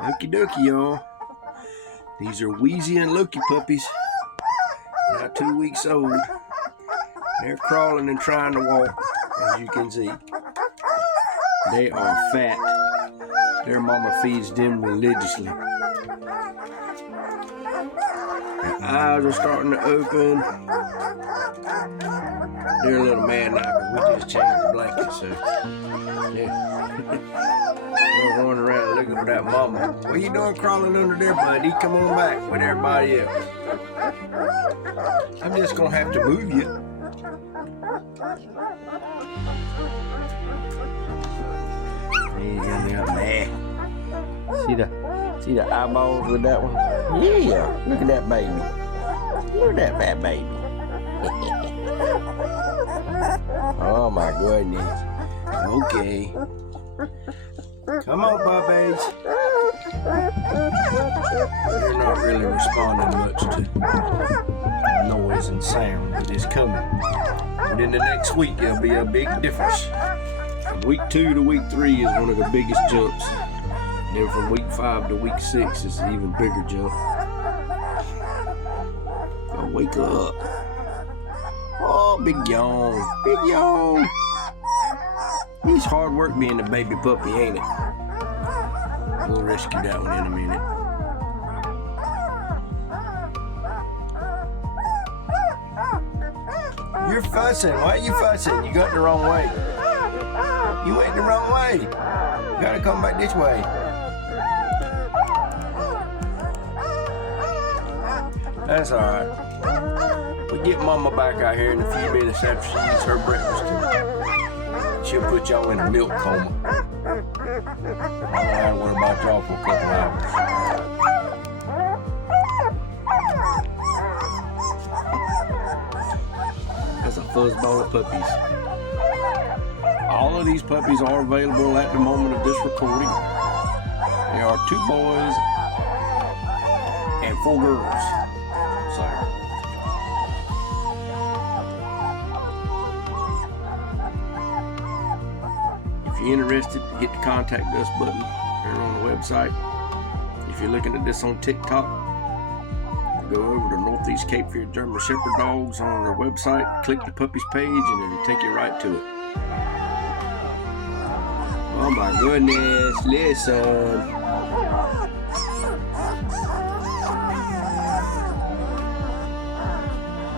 Okie dokie, y'all. These are Wheezey and Loki puppies. Now 2 weeks old. They're crawling and trying to walk, as you can see. They are fat. Their mama feeds them religiously. Their eyes are starting to open. They're a little mad now because we just changed the blanket, so they're running around looking for that mama. What you doing crawling under there, buddy? Come on back with everybody else. I'm just gonna have to move you. See the eyeballs with that one? Yeah, look at that baby. Look at that fat baby. Oh my goodness. Okay. Come on, puppies. They're not really responding much to noise and sound, but it's coming. And in the next week, there'll be a big difference. From week 2 to week 3 is one of the biggest jumps. And then from week 5 to week 6 is an even bigger jump. So wake up. Oh, big yawn. Big yawn. It's hard work being a baby puppy, ain't it? We'll rescue that one in a minute. You're fussing. Why are you fussing? You got the wrong way. You went the wrong way. You gotta come back this way. That's alright. We'll get Mama back out here in a few minutes after she eats her breakfast. She'll put y'all in a milk coma. I don't have to worry about y'all for a couple hours. That's a fuzzball of puppies. All of these puppies are available at the moment of this recording. There are 2 boys and 4 girls. So, if you're interested, hit the contact us button here on the website. If you're looking at this on TikTok, go over to Northeast Cape Fear German Shepherd Dogs on their website, click the puppies page, and it'll take you right to it. Oh my goodness, listen.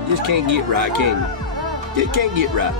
Just can't get right, can you? Just can't get right.